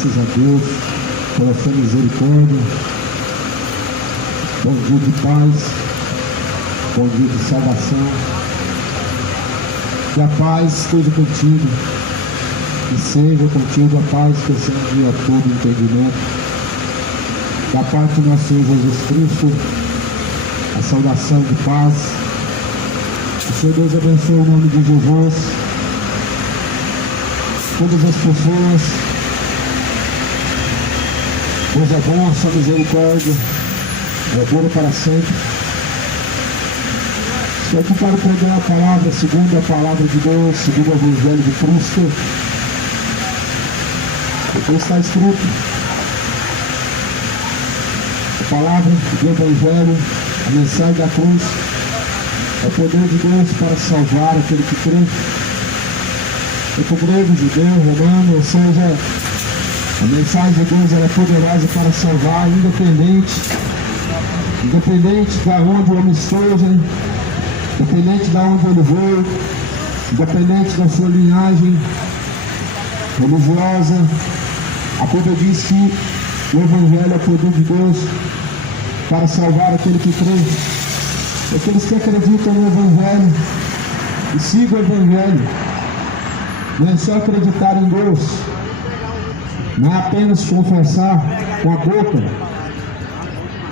graças a Deus pela sua misericórdia. Bom dia de paz, bom dia de salvação. Que a paz esteja contigo, que seja contigo a paz que excede a todo entendimento. Da parte do nosso Senhor Jesus Cristo, a saudação de paz. Que o Senhor Deus abençoe o nome de Jesus. Todas as pessoas, Deus é bom, a sua misericórdia é dura para sempre. Estou aqui para pregar a palavra, segundo a palavra de Deus, segundo o Evangelho de Cristo. Porque está escrito: a palavra do Evangelho, a mensagem da cruz, é o poder de Deus para salvar aquele que crê. Tanto grego, judeu, romano, ou seja, a mensagem de Deus é poderosa para salvar, independente de onde o homem esteja, independente de onde ele veio, independente da sua linhagem religiosa. A Bíblia diz que o Evangelho é o poder de Deus para salvar aquele que crê. Aqueles que acreditam no Evangelho e sigam o Evangelho. Não é só acreditar em Deus, não é apenas confessar com a boca,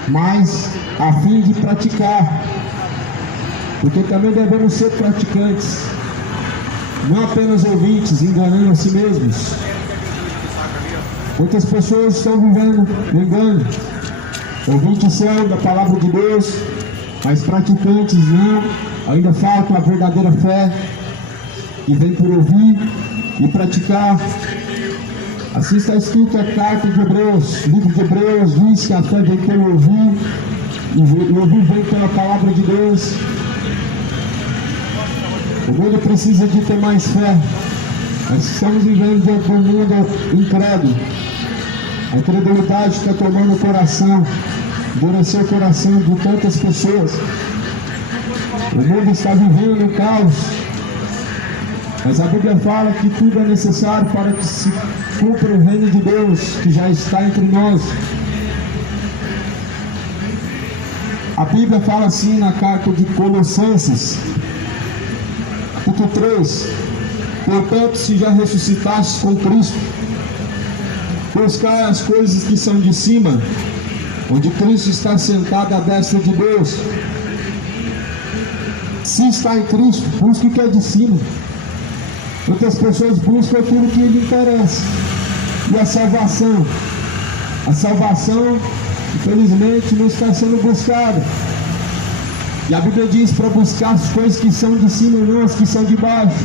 mas a fim de praticar, porque também devemos ser praticantes, não apenas ouvintes, enganando a si mesmos. Muitas pessoas estão vivendo no engano, ouvintes são da palavra de Deus, mas praticantes não. Ainda falta a verdadeira fé, que vem por ouvir e praticar. Assim está escrito a carta de Hebreus, o livro de Hebreus diz que a fé vem pelo ouvir, e o ouvir vem pela palavra de Deus. O mundo precisa de ter mais fé. Nós estamos vivendo dentro de um mundo incrédulo. A incredulidade está tomando o coração, endureceu o coração de tantas pessoas. O mundo está vivendo no caos. Mas a Bíblia fala que tudo é necessário para que se cumpra o reino de Deus, que já está entre nós. A Bíblia fala assim na carta de Colossenses, capítulo 3: portanto, se já ressuscitastes com Cristo, buscai as coisas que são de cima, onde Cristo está sentado à destra de Deus. Se está em Cristo, busque o que é de cima. Muitas pessoas buscam aquilo que lhe interessa. E a salvação, infelizmente, não está sendo buscada. E a Bíblia diz para buscar as coisas que são de cima e não as que são de baixo.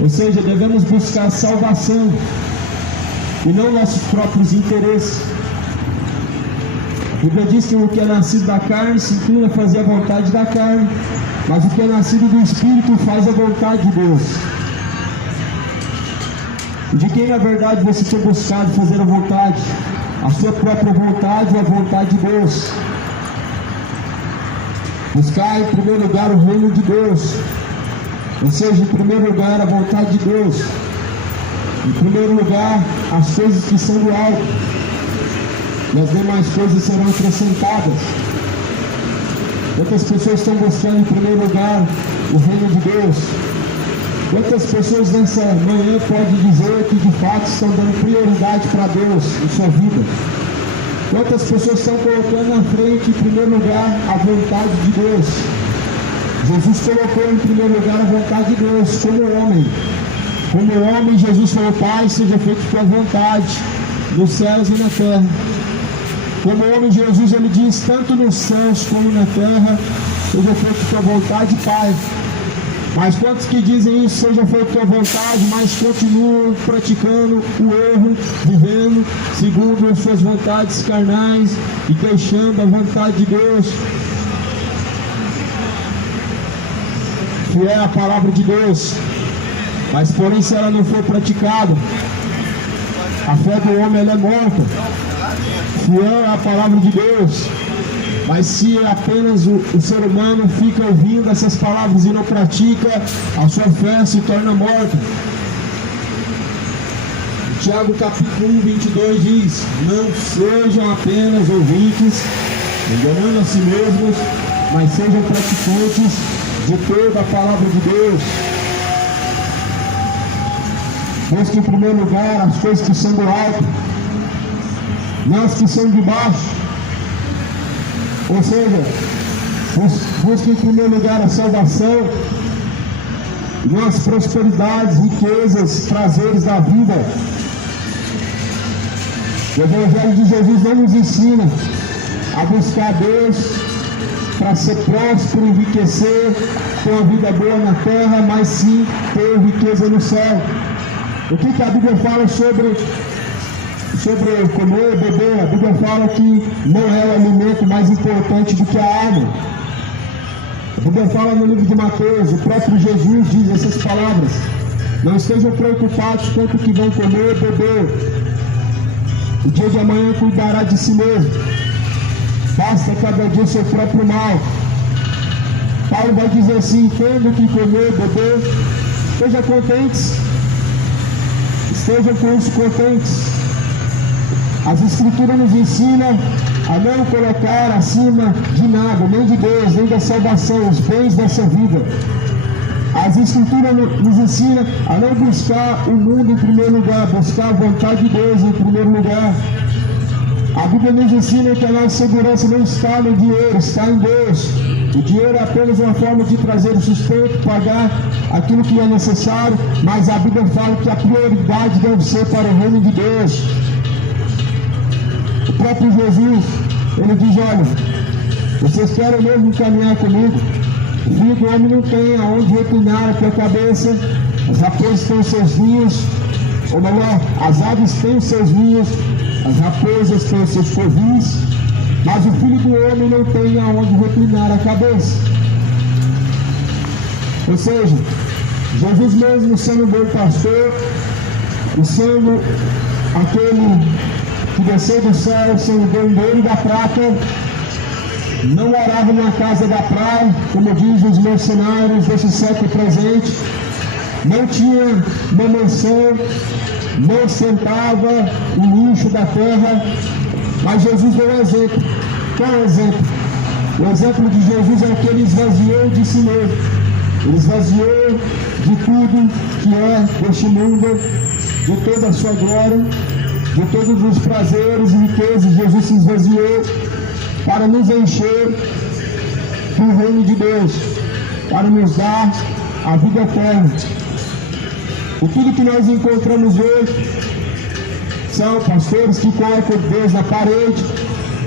Ou seja, devemos buscar a salvação e não nossos próprios interesses. A Bíblia diz que o que é nascido da carne se inclina a fazer a vontade da carne, mas o que é nascido do Espírito faz a vontade de Deus. De quem na verdade você tem buscado fazer a vontade? A sua própria vontade ou a vontade de Deus? Buscar em primeiro lugar o reino de Deus, ou seja, em primeiro lugar a vontade de Deus, em primeiro lugar as coisas que são do alto, e as demais coisas serão acrescentadas. Quantas pessoas estão buscando em primeiro lugar o reino de Deus? Quantas pessoas nessa manhã podem dizer que de fato estão dando prioridade para Deus em sua vida? Quantas pessoas estão colocando na frente em primeiro lugar a vontade de Deus? Jesus colocou em primeiro lugar a vontade de Deus como homem. Como homem, Jesus falou: Pai, seja feito tua vontade nos céus e na terra. Como homem, Jesus, ele diz: tanto nos céus como na terra, seja feita tua vontade, Pai. Mas quantos que dizem isso, seja feita tua vontade, mas continuam praticando o erro, vivendo segundo as suas vontades carnais e deixando a vontade de Deus, que é a palavra de Deus. Mas porém, se ela não for praticada, a fé do homem ela é morta. Fiel é a palavra de Deus. Mas se apenas o ser humano fica ouvindo essas palavras e não pratica, a sua fé se torna morta. Tiago capítulo 1, 22 diz: não sejam apenas ouvintes, enganando a si mesmos, mas sejam praticantes de toda a palavra de Deus. Busque em primeiro lugar as coisas que são do alto, não as que são de baixo. Ou seja, busque em primeiro lugar a salvação, não as prosperidades, riquezas, prazeres da vida. O Evangelho de Jesus não nos ensina a buscar Deus para ser próspero, enriquecer, ter uma vida boa na terra, mas sim ter riqueza no céu. O que a Bíblia fala sobre comer, beber? A Bíblia fala que não é o alimento mais importante do que a água. A Bíblia fala no livro de Mateus, o próprio Jesus diz essas palavras: não estejam preocupados quanto que vão comer e beber. O dia de amanhã cuidará de si mesmo. Basta cada dia o seu próprio mal. Paulo vai dizer assim: tendo que comer e beber, estejam contentes. Estejam com os contentes. As Escrituras nos ensinam a não colocar acima de nada, nem de Deus, nem da salvação, os bens dessa vida. As Escrituras nos ensinam a não buscar o mundo em primeiro lugar, buscar a vontade de Deus em primeiro lugar. A Bíblia nos ensina que a nossa segurança não está no dinheiro, está em Deus. O dinheiro é apenas uma forma de trazer o sustento, pagar aquilo que é necessário, mas a Bíblia fala que a prioridade deve ser para o reino de Deus. O próprio Jesus, ele diz: olha, vocês querem mesmo caminhar comigo? O filho do homem não tem aonde reclinar a sua cabeça, as raposas têm os seus ninhos, ou melhor, as aves têm os seus ninhos, as raposas têm os seus covis, mas o filho do homem não tem aonde reclinar a cabeça. Ou seja, Jesus mesmo sendo um bom pastor, e sendo aquele que desceu do céu, sendo dono do ouro e da prata, não orava na casa da praia, como dizem os mercenários desse século presente, não tinha uma mansão, não sentava no lixo da terra, mas Jesus deu um exemplo. Qual é o exemplo? O exemplo de Jesus é que ele esvaziou de si mesmo, ele esvaziou de tudo que é deste mundo, de toda a sua glória, de todos os prazeres e riquezas. Jesus se esvaziou para nos encher do reino de Deus, para nos dar a vida eterna. E tudo que nós encontramos hoje são pastores que colocam Deus na parede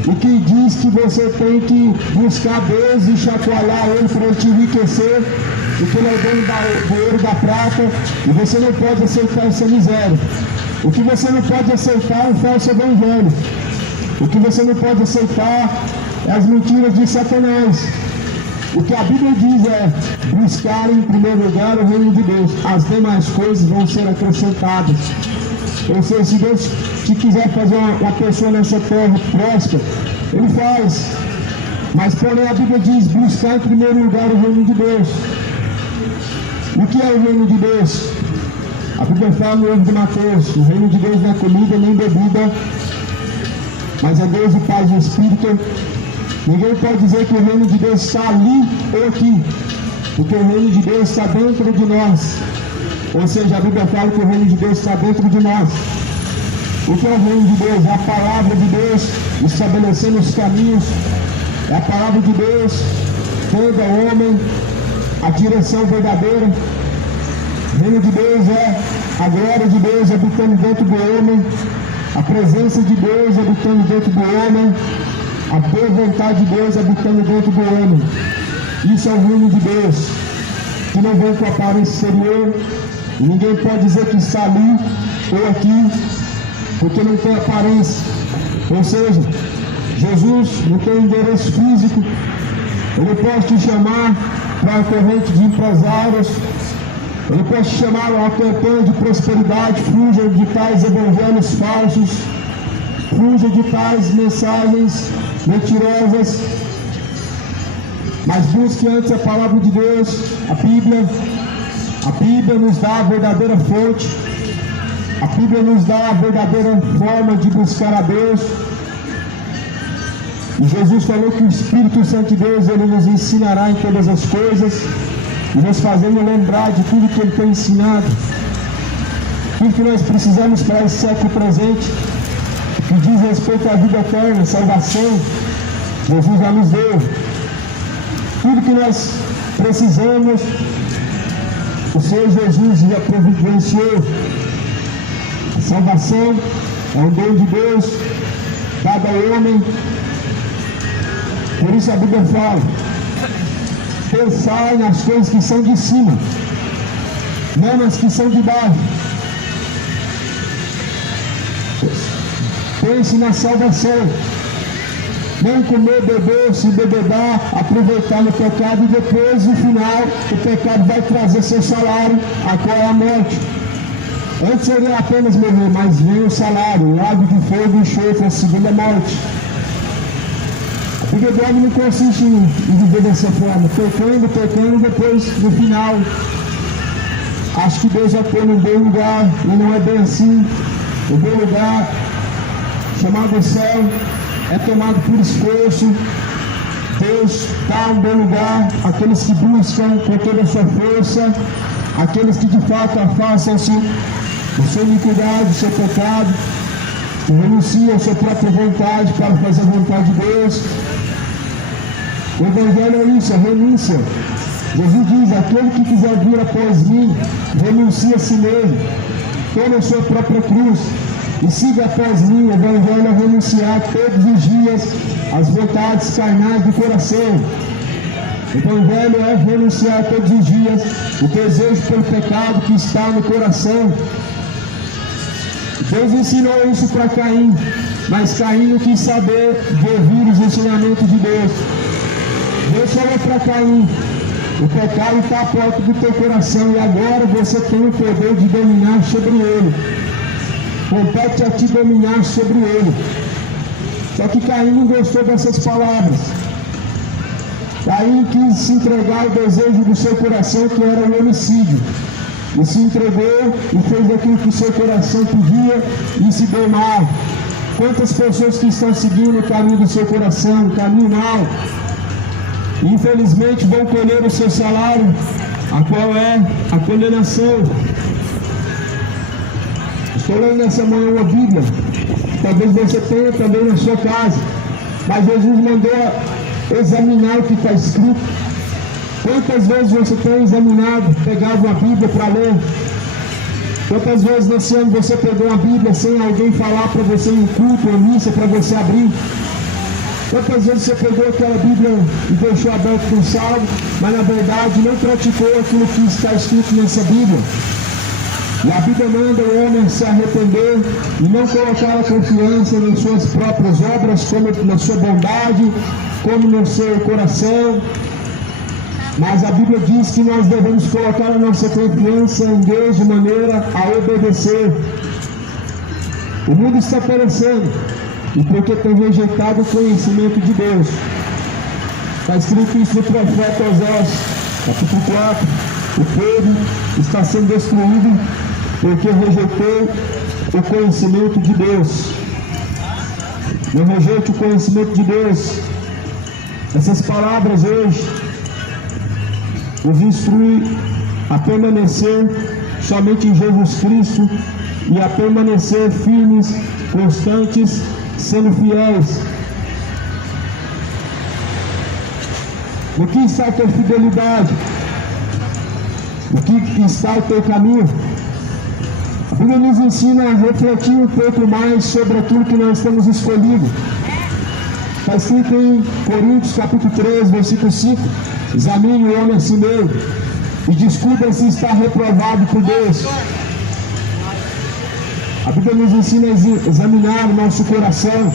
e que diz que você tem que buscar Deus e chacoalhar Ele para te enriquecer, porque Ele é o dono do ouro e da prata, e você não pode aceitar essa miséria. O que você não pode aceitar é o falso evangelho. O que você não pode aceitar é as mentiras de Satanás. O que a Bíblia diz é buscar em primeiro lugar o reino de Deus. As demais coisas vão ser acrescentadas. Ou seja, se Deus te quiser fazer uma pessoa nessa terra próspera, Ele faz. Mas porém a Bíblia diz buscar em primeiro lugar o reino de Deus. O que é o reino de Deus? A Bíblia fala no livro de Mateus: o reino de Deus não é comida nem bebida, mas é Deus e paz no Espírito. Ninguém pode dizer que o reino de Deus está ali ou aqui, porque o reino de Deus está dentro de nós. Ou seja, a Bíblia fala que o reino de Deus está dentro de nós. O que é o reino de Deus? É a palavra de Deus estabelecendo os caminhos. É a palavra de Deus dando ao homem a direção verdadeira. O reino de Deus é a glória de Deus habitando dentro do homem, a presença de Deus habitando dentro do homem, a boa vontade de Deus habitando dentro do homem. Isso é o reino de Deus, que não vem com a aparência exterior. Ninguém pode dizer que está ali ou aqui, porque não tem aparência. Ou seja, Jesus não tem endereço físico. Ele pode te chamar para a corrente de empresários, Ele pode te chamar a uma campanha de prosperidade. Fuja de tais evangelhos falsos, fuja de tais mensagens mentirosas, mas busque antes a palavra de Deus, a Bíblia. A Bíblia nos dá a verdadeira fonte. A Bíblia nos dá a verdadeira forma de buscar a Deus. E Jesus falou que o Espírito Santo de Deus, Ele nos ensinará em todas as coisas, e nos fazendo lembrar de tudo que Ele tem ensinado, tudo que nós precisamos para esse século presente, que diz respeito à vida eterna, salvação. Jesus já nos deu. Tudo que nós precisamos, o Senhor Jesus já providenciou. A salvação é um dom de Deus dado ao homem. Por isso a Bíblia fala: pensai nas coisas que são de cima, não nas que são de baixo. Pense na salvação, não comer, beber, se bebedar, aproveitar no pecado, e depois, no final, o pecado vai trazer seu salário, a qual é a morte. Antes seria apenas morrer, mas vem o salário, o lago de fogo e enxofre, a segunda morte. A vida do homem não consiste em viver dessa forma, pecando, depois, no final, acho que Deus vai pôr num bom lugar, e não é bem assim. O bom lugar, chamado céu, é tomado por esforço. Deus dá um bom lugar àqueles que buscam com toda a sua força, aqueles que de fato afastam-se da sua iniquidade, do seu pecado, e renunciam à sua própria vontade para fazer a vontade de Deus. O Evangelho é isso, a renúncia. Jesus diz: aquele que quiser vir após mim, renuncie a si mesmo, tome a sua própria cruz e siga após mim. O Evangelho é renunciar todos os dias às vontades carnais do coração. O Evangelho é renunciar todos os dias o desejo pelo pecado que está no coração. Deus ensinou isso para Caim, mas Caim não quis saber de ouvir os ensinamentos de Deus. Deus falou para Caim: o pecado está à porta do teu coração e agora você tem o poder de dominar sobre ele. Compete a ti dominar sobre ele. Só que Caim não gostou dessas palavras. Caim quis se entregar ao desejo do seu coração, que era o homicídio. E se entregou e fez aquilo que o seu coração pedia e se deu mal. Quantas pessoas que estão seguindo o caminho do seu coração, o caminho mau, infelizmente vão colher o seu salário, a qual é a condenação. Estou lendo nessa manhã uma Bíblia, talvez você tenha também na sua casa, mas Jesus mandou examinar o que está escrito. Quantas vezes você tem examinado, pegado uma Bíblia para ler? Quantas vezes nesse ano você pegou uma Bíblia sem alguém falar para você em culto ou missa para você abrir? Quantas vezes você pegou aquela Bíblia e deixou aberto com salvo, mas na verdade não praticou aquilo que está escrito nessa Bíblia? E a Bíblia manda o homem se arrepender e não colocar a confiança nas suas próprias obras, como na sua bondade, como no seu coração. Mas a Bíblia diz que nós devemos colocar a nossa confiança em Deus de maneira a obedecer. O mundo está perecendo, e porque tem rejeitado o conhecimento de Deus. Está escrito isso no profeta Osés, capítulo 4. O povo está sendo destruído porque rejeitou o conhecimento de Deus. Não rejeite o conhecimento de Deus. Essas palavras hoje nos instrui a permanecer somente em Jesus Cristo e a permanecer firmes, constantes, sendo fiéis. No que está a tua fidelidade? O que está o teu caminho? A Bíblia nos ensina a refletir um pouco mais sobre aquilo que nós temos escolhido. Está escrito em Coríntios capítulo 3, versículo 5: examine o homem a si mesmo e descubra se está reprovado por Deus. A Bíblia nos ensina a examinar o nosso coração,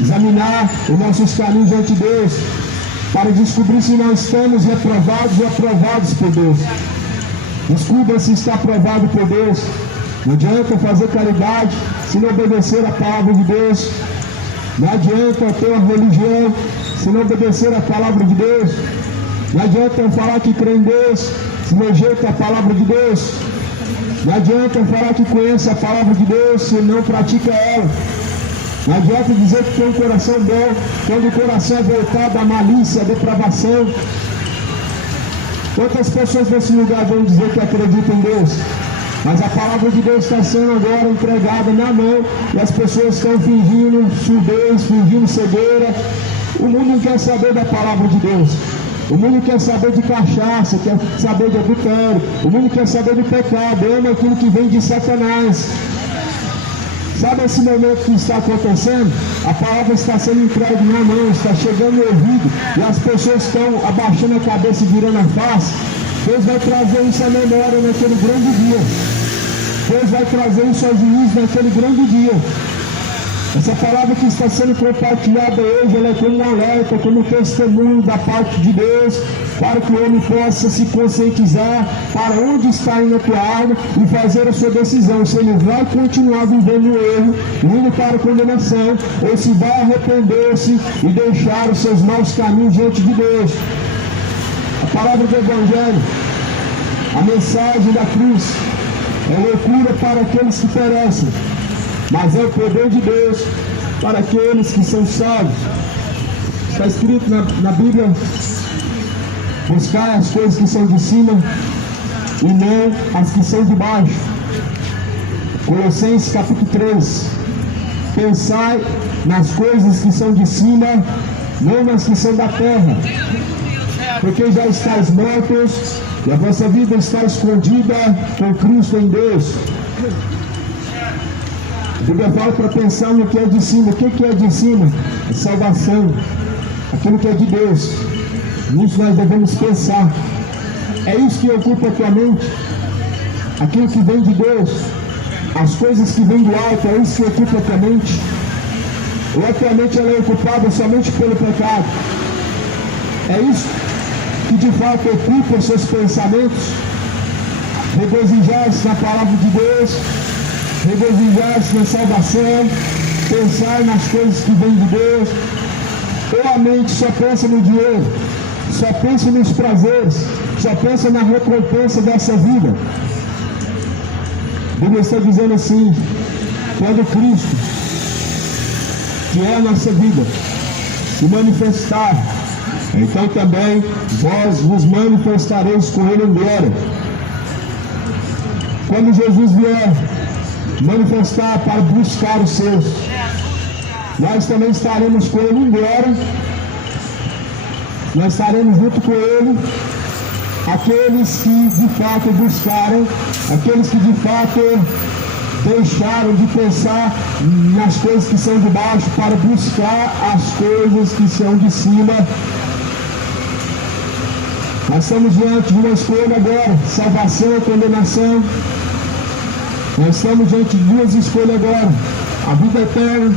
examinar os nossos caminhos diante de Deus, para descobrir se nós estamos reprovados ou aprovados por Deus. Descubra se está aprovado por Deus. Não adianta fazer caridade se não obedecer a palavra de Deus. Não adianta ter uma religião se não obedecer a palavra de Deus. Não adianta falar que crê em Deus se não rejeita a palavra de Deus. Não adianta falar que conhece a palavra de Deus se não pratica ela. Não adianta dizer que tem um coração bom quando o coração é voltado à malícia, à depravação. Quantas pessoas nesse lugar vão dizer que acreditam em Deus? Mas a palavra de Deus está sendo agora entregada na mão e as pessoas estão fingindo surdez, fingindo cegueira. O mundo não quer saber da palavra de Deus. O mundo quer saber de cachaça, quer saber de adultério. O mundo quer saber de pecado, ama aquilo que vem de Satanás. Sabe esse momento que está acontecendo? A palavra está sendo entregue na mão, está chegando no ouvido, e as pessoas estão abaixando a cabeça e virando a face. Deus vai trazer isso à memória naquele grande dia. Deus vai trazer isso ao juízo naquele grande dia. Essa palavra que está sendo compartilhada hoje, ela é como um alerta, como um testemunho da parte de Deus, para que o homem possa se conscientizar para onde está indo a tua alma e fazer a sua decisão, se ele vai continuar vivendo o erro, indo para a condenação, ou se vai arrepender-se e deixar os seus maus caminhos diante de Deus. A palavra do Evangelho, a mensagem da cruz, é loucura para aqueles que perecem, mas é o poder de Deus para aqueles que são salvos. Está escrito na Bíblia: buscai as coisas que são de cima e não as que são de baixo. Colossenses capítulo 3. Pensai nas coisas que são de cima, não nas que são da terra, porque já estáis mortos e a vossa vida está escondida com Cristo em Deus. A Bíblia fala para pensar no que é de cima. O que é de cima? É salvação, aquilo que é de Deus. Nisso nós devemos pensar. É isso que ocupa a tua mente, aquilo que vem de Deus, as coisas que vêm do alto. É isso que ocupa a tua mente. Ou a tua mente ela é ocupada somente pelo pecado? É isso que de fato ocupa os seus pensamentos? Regozijar-se na palavra de Deus, regozijar-se na salvação, pensar nas coisas que vêm de Deus, ou a mente só pensa no dinheiro, só pensa nos prazeres, só pensa na recompensa dessa vida? A Bíblia está dizendo assim: quando Cristo, que é a nossa vida, se manifestar, então também vós vos manifestareis com Ele em glória. Quando Jesus vier manifestar para buscar os seus, nós também estaremos com Ele em glória. Nós estaremos junto com Ele, aqueles que de fato buscaram, aqueles que de fato deixaram de pensar nas coisas que são de baixo para buscar as coisas que são de cima. Nós estamos diante de uma escolha agora: salvação ou condenação. Nós estamos diante de duas escolhas agora: a vida eterna,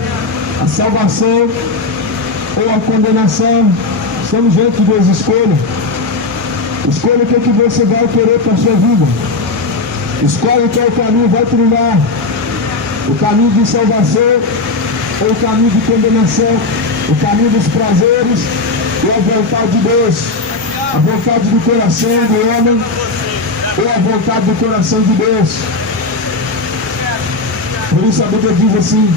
a salvação ou a condenação. Estamos diante de duas escolhas. Escolha o que você vai querer para a sua vida. Escolhe qual caminho vai trilhar: o caminho de salvação ou o caminho de condenação, o caminho dos prazeres ou a vontade de Deus, a vontade do coração do homem ou a vontade do coração de Deus. Por isso a Bíblia diz assim: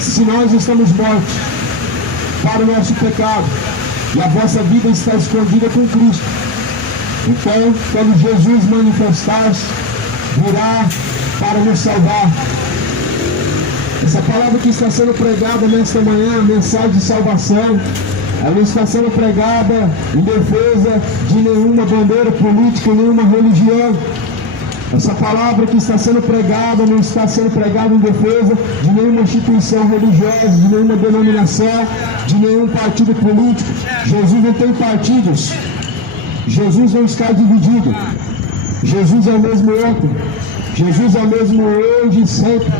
se nós estamos mortos para o nosso pecado e a vossa vida está escondida com Cristo, então quando Jesus manifestar-se, virá para nos salvar. Essa palavra que está sendo pregada nesta manhã, a mensagem de salvação, ela não está sendo pregada em defesa de nenhuma bandeira política, nenhuma religião. Essa palavra que está sendo pregada não está sendo pregada em defesa de nenhuma instituição religiosa, de nenhuma denominação, de nenhum partido político. Jesus não tem partidos. Jesus não está dividido. Jesus é o mesmo ontem. Jesus é o mesmo hoje e sempre.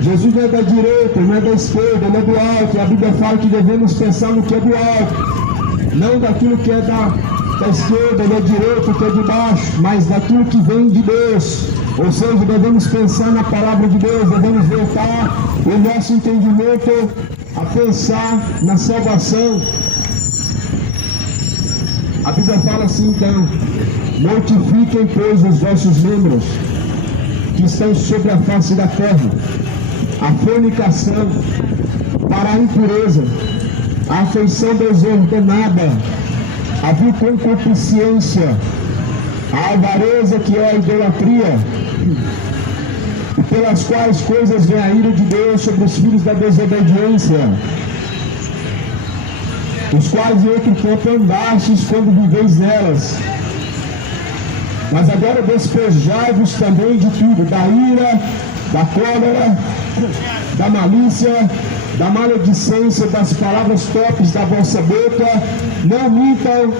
Jesus não é da direita, não é da esquerda, não é do alto. A Bíblia fala que devemos pensar no que é do alto, não daquilo que é da esquerda, da direita, que é de baixo, mas daquilo que vem de Deus. Ou seja, devemos pensar na palavra de Deus, devemos voltar o nosso entendimento a pensar na salvação. A Bíblia fala assim então: mortifiquem, pois, os vossos membros que estão sobre a face da terra: a fornicação, para a impureza, a afeição desordenada, a vil concupiscência, a avareza, que é a idolatria, e pelas quais coisas vem a ira de Deus sobre os filhos da desobediência, os quais em outro tempo andastes quando viveis nelas. Mas agora despejai-vos também de tudo: da ira, da cólera, da malícia, da maledicência, das palavras torpes da vossa boca. Não mintam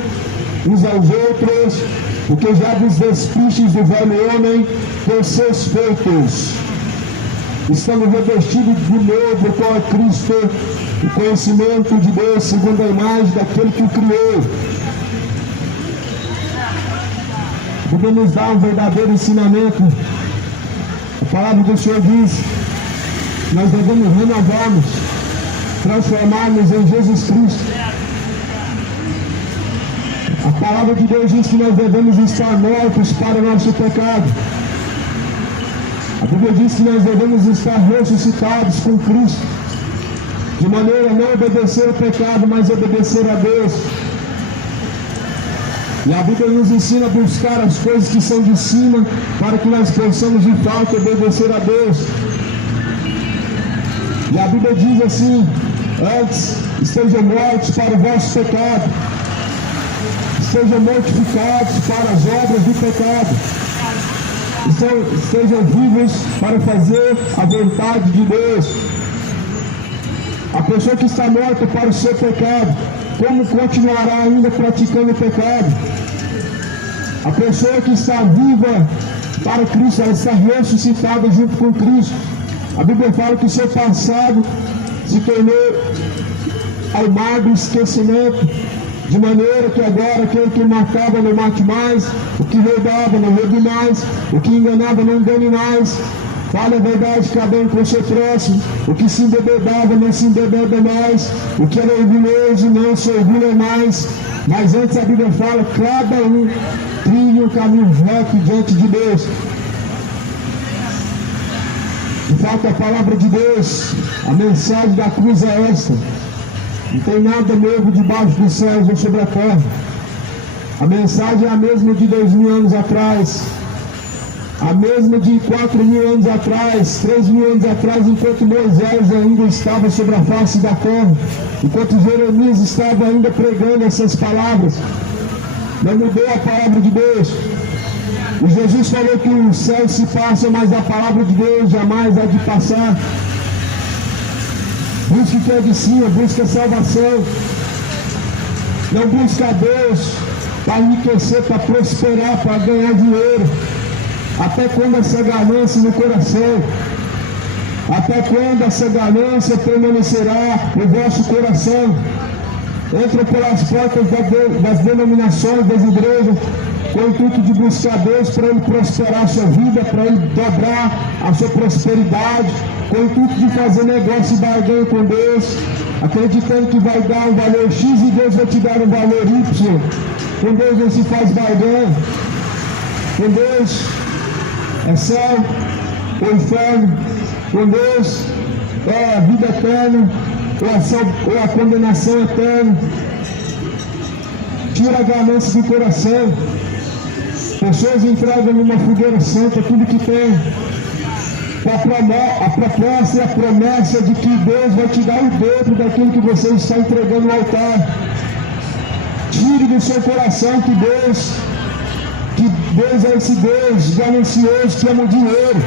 uns aos outros, porque já vos despistes do velho homem com seus feitos, estando revestidos de novo, qual é Cristo, o conhecimento de Deus segundo a imagem daquele que o criou. Porque nos dá um verdadeiro ensinamento. A palavra do Senhor diz: nós devemos renovar-nos, transformar-nos em Jesus Cristo. A palavra de Deus diz que nós devemos estar mortos para o nosso pecado. A Bíblia diz que nós devemos estar ressuscitados com Cristo, de maneira a não obedecer ao pecado, mas obedecer a Deus. E a Bíblia nos ensina a buscar as coisas que são de cima, para que nós possamos de fato obedecer a Deus. E a Bíblia diz assim: antes estejam mortos para o vosso pecado, sejam mortificados para as obras do pecado, sejam vivos para fazer a vontade de Deus. A pessoa que está morta para o seu pecado, como continuará ainda praticando o pecado? A pessoa que está viva para Cristo, ela está ressuscitada junto com Cristo. A Bíblia fala que o seu passado se tornou ao mar do esquecimento, de maneira que agora aquele que matava não mate mais, o que roubava não roube mais, o que enganava não engane mais, fale a verdade cada um com o seu próximo, o que se embebedava não se embebeda mais, o que era orgulhoso não se orgulha mais. Mas antes a Bíblia fala: cada um trilhe um caminho reto diante de Deus. De fato, a palavra de Deus, a mensagem da cruz é esta: não tem nada novo debaixo dos céus ou sobre a terra. A mensagem é a mesma de 2000 anos atrás, a mesma de 4000 anos atrás, 3000 anos atrás, enquanto Moisés ainda estava sobre a face da terra, enquanto Jeremias estava ainda pregando essas palavras. Não mudou a palavra de Deus. E Jesus falou que o céu se passa, mas a palavra de Deus jamais há de passar. Busque o que é de cima, busca a salvação. Não busca a Deus para enriquecer, para prosperar, para ganhar dinheiro. Até quando essa ganância no coração? Até quando essa ganância permanecerá no vosso coração? Entra pelas portas das denominações, das igrejas, com o intuito de buscar Deus para Ele prosperar a sua vida, para Ele dobrar a sua prosperidade, com o intuito de fazer negócio e barganha com Deus, acreditando que vai dar um valor X e Deus vai te dar um valor Y. Com Deus não se faz barganha. Com Deus é céu ou inferno. Com Deus é a vida eterna ou a condenação eterna. Tira a ganância do coração. Pessoas entregam numa fogueira santa tudo que tem, a proposta e a promessa de que Deus vai te dar o dobro daquilo que você está entregando no altar. Tire do seu coração que Deus é esse Deus ganancioso que ama o dinheiro.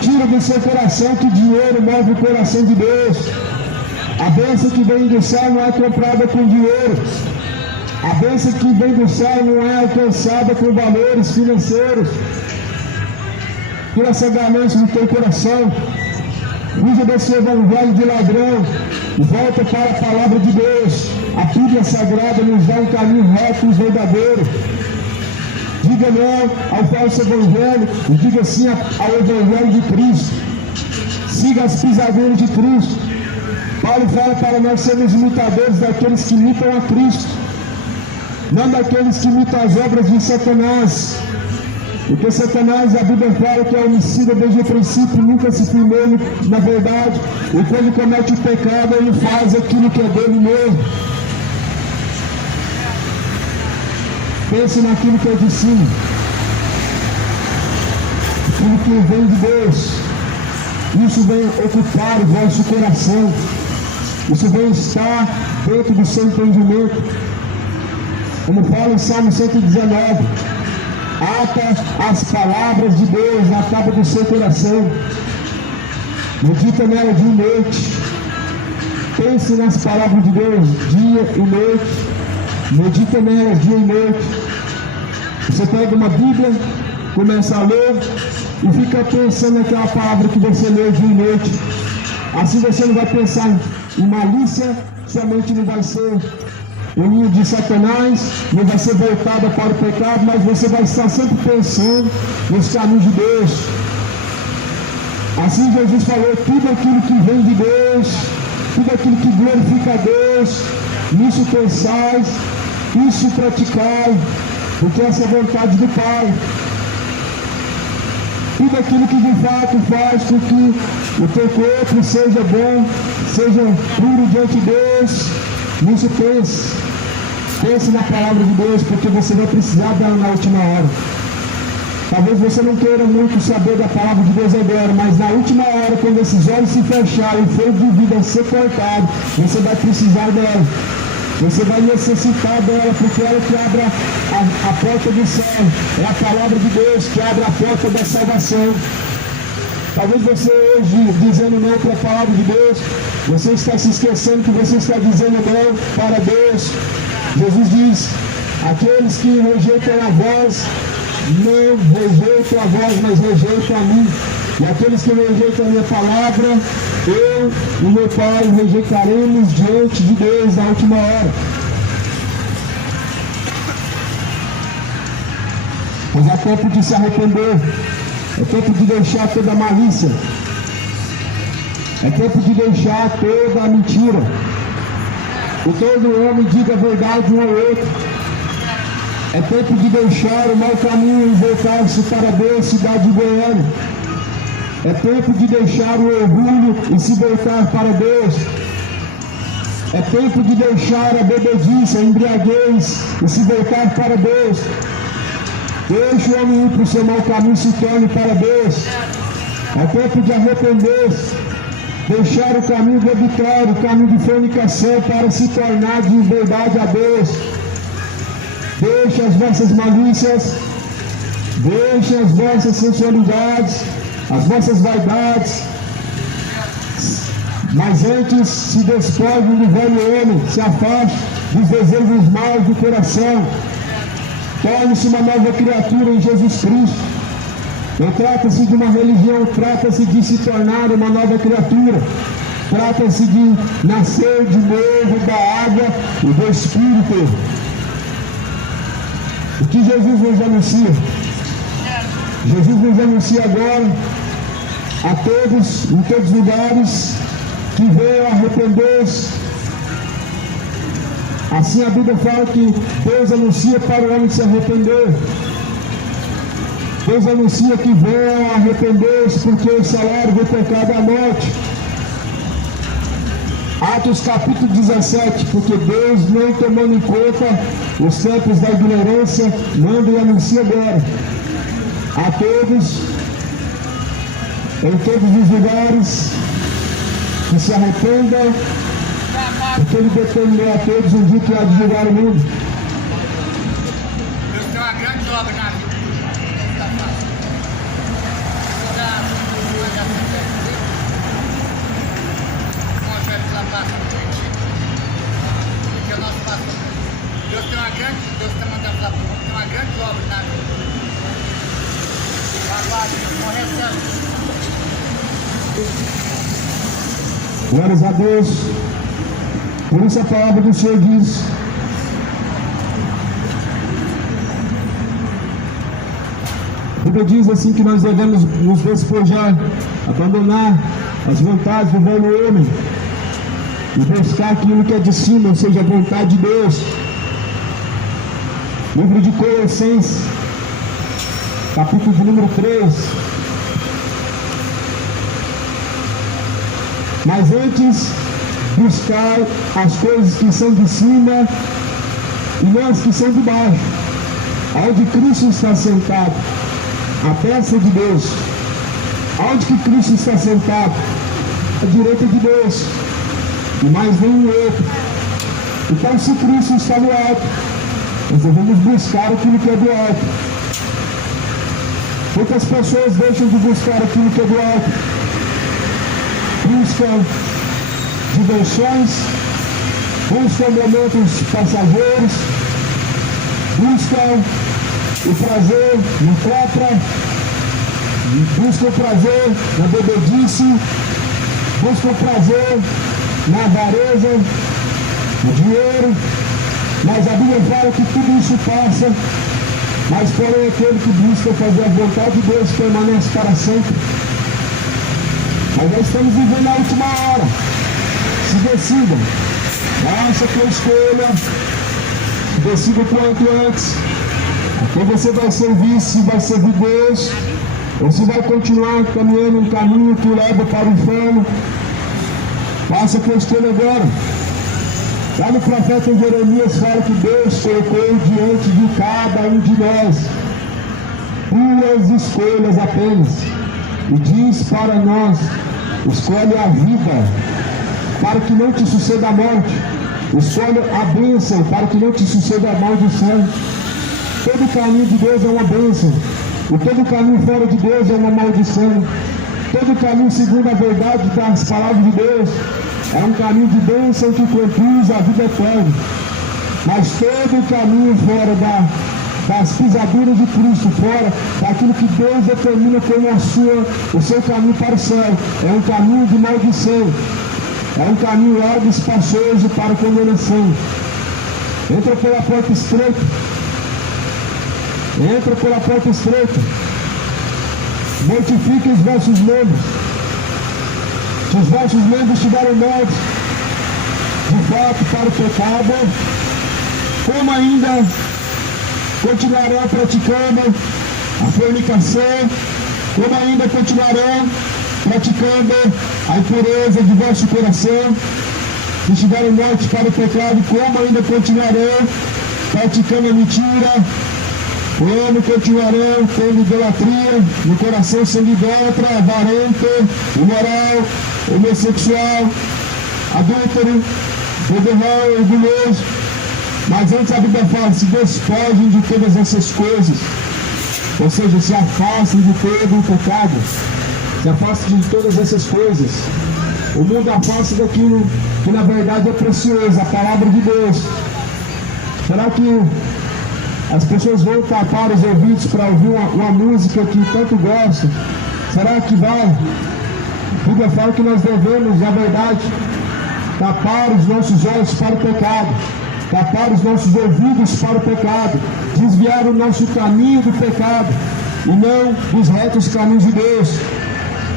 Tira do seu coração que dinheiro move o coração de Deus. A bênção que vem do céu não é comprada com dinheiro. A bênção que vem do céu não é alcançada com valores financeiros. Tira essa ganância do teu coração. Fuja desse evangelho de ladrão e volta para a palavra de Deus. A Bíblia Sagrada nos dá um caminho reto e verdadeiro. Diga não ao falso evangelho e diga sim ao evangelho de Cristo. Siga as pisaduras de Cristo. Paulo fala para nós sermos imitadores daqueles que imitam a Cristo, não daqueles que imitam as obras de Satanás. Porque Satanás, a Bíblia fala que é homicida desde o princípio, nunca se firmou na verdade. E quando comete o pecado, ele faz aquilo que é dele mesmo. Pense naquilo que é de cima. Aquilo que vem de Deus. Isso vem ocupar o vosso coração. Isso vem estar dentro do seu entendimento. Como fala em Salmo 119. Ata as palavras de Deus na tábua do seu coração. Medita nela dia e noite. Pense nas palavras de Deus dia e noite. Medita nelas dia e noite. Você pega uma Bíblia, começa a ler e fica pensando naquela palavra que você leu dia e noite. Assim você não vai pensar em malícia, sua mente não vai ser o ninho de Satanás, não vai ser voltada para o pecado, mas você vai estar sempre pensando nos caminhos de Deus. Assim Jesus falou, tudo aquilo que vem de Deus, tudo aquilo que glorifica a Deus, nisso pensais, isso praticai, porque essa é a vontade do Pai. Tudo aquilo que de fato faz com que o teu corpo seja bom, seja puro diante de Deus, nisso pense. Pense na palavra de Deus, porque você vai precisar dela na última hora. Talvez você não queira muito saber da palavra de Deus agora, mas na última hora, quando esses olhos se fecharem, o fio de vida ser cortado, você vai precisar dela. Você vai necessitar dela, porque ela que abre a porta do céu. É a palavra de Deus que abre a porta da salvação. Talvez você hoje, dizendo não para a palavra de Deus, você está se esquecendo que você está dizendo não para Deus. Jesus diz, aqueles que rejeitam a vós, não rejeitam a vós, mas rejeitam a mim. E aqueles que rejeitam a minha palavra, eu e meu Pai rejeitaremos diante de Deus na última hora. Pois é tempo de se arrepender, é tempo de deixar toda a malícia, é tempo de deixar toda a mentira. E todo homem diga a verdade um ao outro. É tempo de deixar o mau caminho e voltar-se para Deus, cidade de Goiânia. É tempo de deixar o orgulho e se voltar para Deus. É tempo de deixar a bebedice, a embriaguez e se voltar para Deus. Deixe o homem ir para o seu mau caminho e se torne para Deus. É tempo de arrepender-se. Deixar o caminho do adultério, o caminho de fornicação para se tornar de verdade a Deus. Deixe as vossas malícias, deixe as vossas sensualidades, as vossas vaidades, mas antes se despojem do velho homem, se afaste dos desejos maus do coração, torne-se uma nova criatura em Jesus Cristo. Não trata-se de uma religião, trata-se de se tornar uma nova criatura. Trata-se de nascer de novo da água e do Espírito. O que Jesus nos anuncia? Jesus nos anuncia agora a todos, em todos os lugares, que venham arrepender-se. Assim a Bíblia fala que Deus anuncia para o homem se arrepender. Deus anuncia que venham arrepender-se, porque o salário do pecado é a morte. Atos capítulo 17, porque Deus, não tomando em conta os tempos da ignorância, manda e anuncia agora a todos, em todos os lugares, que se arrependam, porque Ele determinou a todos um dia que há de julgar o mundo. Deus tem uma grande obra na vida. Deus tem uma grande, Deus está mandando lá, tem uma grande obra na vida. Aguarde, recebe. Glórias a Deus. Por isso a palavra do Senhor diz: a Bíblia diz assim que nós devemos nos despojar, abandonar as vontades do velho homem e buscar aquilo que é de cima, ou seja, a vontade de Deus. Livro de Colossenses, capítulo de número 3. Mas antes, buscar as coisas que são de cima e não as que são de baixo, onde Cristo está sentado, à destra de Deus. Onde que Cristo está sentado? À direita de Deus, e mais nenhum outro. Então, se Cristo está no alto, nós devemos buscar aquilo que é do alto. Muitas pessoas deixam de buscar aquilo que é do alto, buscam diversões, buscam momentos passageiros, buscam o prazer na compra, buscam o prazer na bebedice, buscam o prazer na avareza, no dinheiro. Mas a Bíblia fala que tudo isso passa, mas porém aquele que busca fazer a vontade de Deus permanece para sempre. Mas nós estamos vivendo a última hora. Se decidam, faça a tua escolha, se decida o quanto antes. Ou você vai servir, se vai servir Deus, ou se vai continuar caminhando um caminho que leva para o inferno. Faça a tua escolha agora. Lá no profeta Jeremias fala que Deus colocou diante de cada um de nós duas escolhas apenas. E diz para nós: escolhe a vida, para que não te suceda a morte. Escolhe a bênção, para que não te suceda a maldição. Todo caminho de Deus é uma bênção, e todo caminho fora de Deus é uma maldição. Todo caminho segundo a verdade das palavras de Deus é um caminho de bênção que conduz à vida eterna. Mas todo caminho fora das pisaduras de Cristo, fora daquilo que Deus determina como o seu caminho para o céu, é um caminho de maldição. É um caminho largo e espaçoso para a condenação. Entra pela porta estreita. Entra pela porta estreita. Mortifiquem os vossos membros. Se os vossos membros estiverem mortos, de fato, para o pecado, como ainda continuarão praticando a fornicação, como ainda continuarão praticando a impureza de vosso coração, se estiverem mortos para o pecado, como ainda continuarão praticando a mentira, como continuarão tendo idolatria no coração, sendo idólatra, avarento, imoral, homossexual, adúltero, beberrão, orgulhoso. Mas antes a Bíblia fala: se despojem de todas essas coisas, ou seja, se afastem de todo o pecado, se afastem de todas essas coisas. O mundo afasta daquilo que na verdade é precioso, a palavra de Deus. Será que as pessoas vão tapar os ouvidos para ouvir uma música que tanto gostam? Será que vai? A Bíblia fala que nós devemos, na verdade, tapar os nossos olhos para o pecado, tapar os nossos ouvidos para o pecado, desviar o nosso caminho do pecado e não dos retos caminhos de Deus.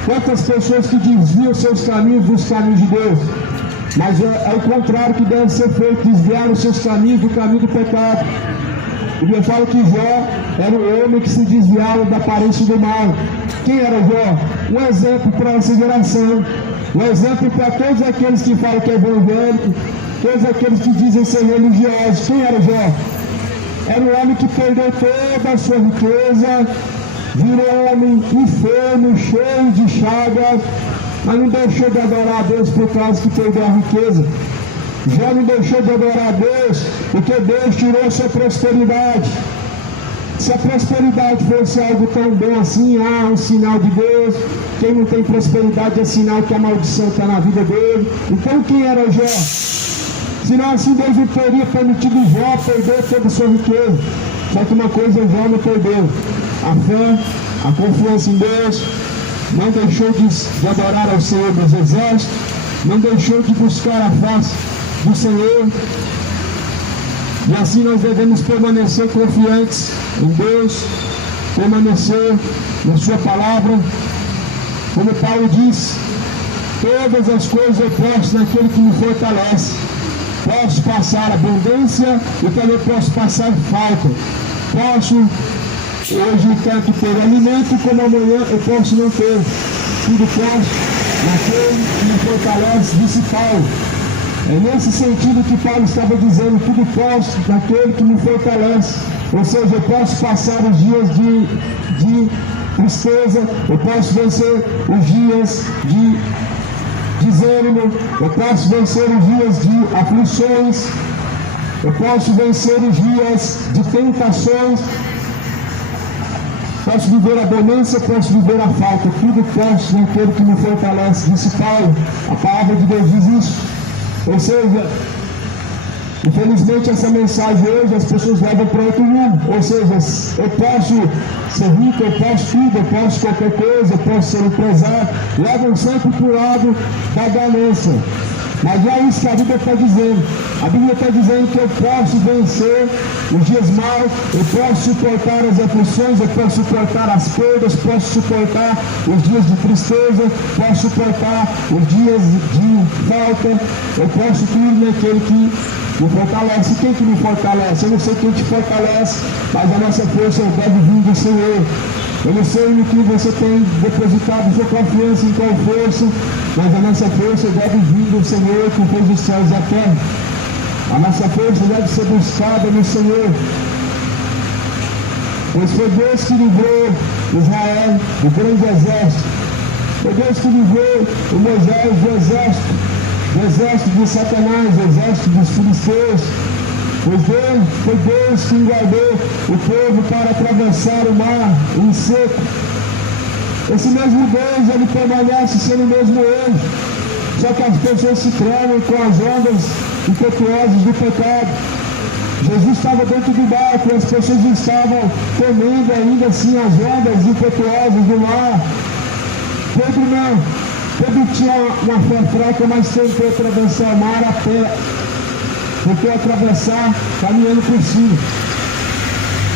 Quantas pessoas que desviam seus caminhos dos caminhos de Deus? Mas é o contrário que deve ser feito: desviar os seus caminhos do caminho do pecado. A Bíblia fala que Jó era um homem que se desviava da aparência do mal. Quem era Jó? Um exemplo para essa geração, um exemplo para todos aqueles que falam que é evangélico, todos aqueles que dizem ser religiosos. Quem era Jó? Era um homem que perdeu toda a sua riqueza, virou um homem enfermo, cheio de chagas, mas não deixou de adorar a Deus por causa que perdeu a riqueza. Já não deixou de adorar a Deus porque Deus tirou a sua prosperidade. Se a prosperidade fosse algo tão bom assim, um sinal de Deus. Quem não tem prosperidade é sinal que a maldição está na vida dele. Então quem era Jó? Senão assim Deus não teria permitido Jó perder toda a sua riqueza. Só que uma coisa Jó não perdeu: a fé, a confiança em Deus. Não deixou de adorar ao Senhor dos Exércitos, não deixou de buscar a face do Senhor. E assim nós devemos permanecer confiantes em Deus, permanecer na sua palavra. Como Paulo diz: todas as coisas eu posso naquele que me fortalece. Posso passar abundância e também posso passar falta. Posso Hoje tanto ter alimento como amanhã eu posso não ter. Tudo posso naquele que me fortalece, disse Paulo. É nesse sentido que Paulo estava dizendo, tudo posso naquele que me fortalece. Ou seja, eu posso passar os dias de tristeza, eu posso vencer os dias de desânimo, eu posso vencer os dias de aflições, eu posso vencer os dias de tentações, posso viver a bonança, posso viver a falta, tudo posso naquele que me fortalece, disse Paulo. A palavra de Deus diz isso. Ou seja, infelizmente essa mensagem hoje as pessoas levam para outro mundo. Ou seja, eu posso ser rico, eu posso tudo, eu posso qualquer coisa, eu posso ser empresário. Levam sempre para o lado da ganância. Mas não é isso que a Bíblia está dizendo. A Bíblia está dizendo que eu posso vencer os dias maus, eu posso suportar as aflições, eu posso suportar as perdas, posso suportar os dias de tristeza, posso suportar os dias de falta, eu posso tudo naquele que me fortalece. Quem que me fortalece? Eu não sei quem te fortalece, mas a nossa força deve vir do Senhor. Eu não sei no que você tem depositado sua confiança, em qual força, mas a nossa força deve vir do Senhor que fez os céus e a terra. A nossa força deve ser buscada no Senhor. Pois foi Deus que livrou Israel do grande exército. Foi Deus que livrou o Moisés do exército de Satanás, do exército dos filisteus. Foi Deus que guardou o povo para atravessar o mar em seco. Esse mesmo Deus, ele permanece sendo o mesmo hoje. Só que as pessoas se tremem com as ondas impetuosas do pecado. Jesus estava dentro do barco e as pessoas estavam temendo ainda assim as ondas impetuosas do mar. Pedro não. Pedro tinha uma fé fraca, mas tentou atravessar o mar a pé. Tentou atravessar caminhando por cima.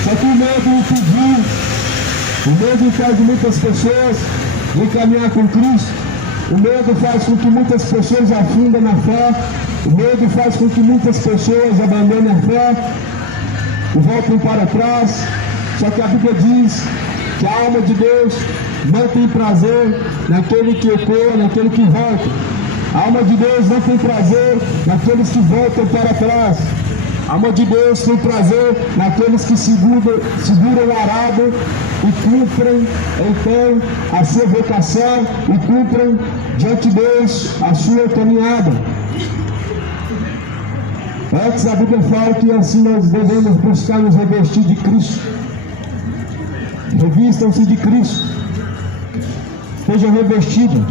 Só que o medo impediu. O medo impede muitas pessoas de caminhar com Cristo. O medo faz com que muitas pessoas afundem na fé. O medo faz com que muitas pessoas abandonem a fé e voltem para trás. Só que a Bíblia diz que a alma de Deus não tem prazer naquele que ecoa, naquele que volta. A alma de Deus não tem prazer naqueles que voltam para trás. A alma de Deus tem prazer naqueles que seguram o arado e cumprem então a sua vocação e cumprem diante de Deus a sua caminhada. Antes a Bíblia fala que assim nós devemos buscar nos revestir de Cristo. Revistam-se de Cristo. Sejam revestidos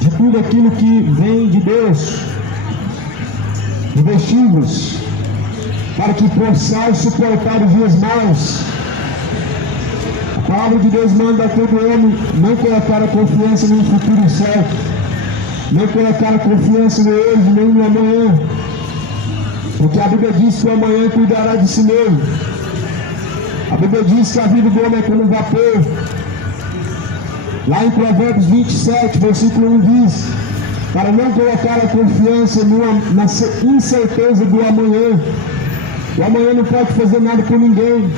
de tudo aquilo que vem de Deus. Revestivos para que possais suportar os dias maus. A palavra de Deus manda a todo homem não colocar a confiança no futuro certo, não colocar a confiança no hoje nem no amanhã, porque a Bíblia diz que o amanhã cuidará de si mesmo. A Bíblia diz que a vida do homem é como um vapor. Lá em Provérbios 27, versículo 1 diz: para não colocar a confiança na incerteza do amanhã. O amanhã não pode fazer nada por ninguém,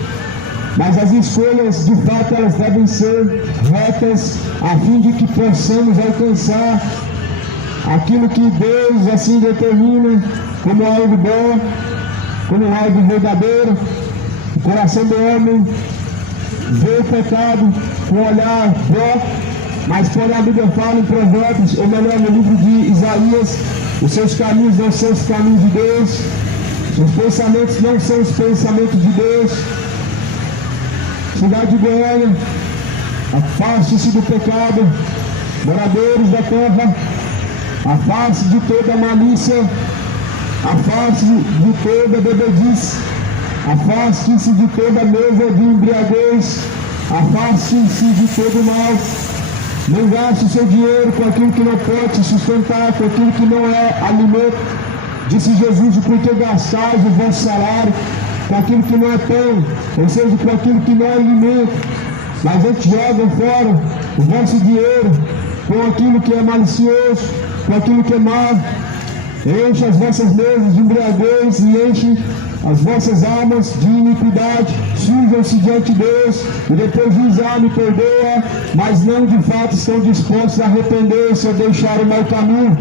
mas as escolhas, de fato, elas devem ser retas, a fim de que possamos alcançar aquilo que Deus assim determina como algo bom, como algo verdadeiro. O coração do homem vê o pecado com um olhar bom, mas quando a Bíblia fala em Provérbios, ou melhor, no livro de Isaías, os seus caminhos não são os caminhos de Deus, os pensamentos não são os pensamentos de Deus. Cidade de Goiânia, afaste-se do pecado, moradores da terra, afaste de toda malícia, afaste de toda bebedice, afaste-se de toda mesa de embriaguez, afaste-se de todo mal. Não gaste seu dinheiro com aquilo que não pode te sustentar, com aquilo que não é alimento. Disse Jesus: por que gastais o vosso salário com aquilo que não é pão, ou seja, com aquilo que não é alimento, mas antes jogam fora o vosso dinheiro com aquilo que é malicioso, com aquilo que é mau. Enche as vossas mesas de embriaguez e enche as vossas almas de iniquidade sujam-se diante de Deus, e depois diz: me perdoa, mas não de fato estão dispostos a arrepender-se ou deixar o mau caminho.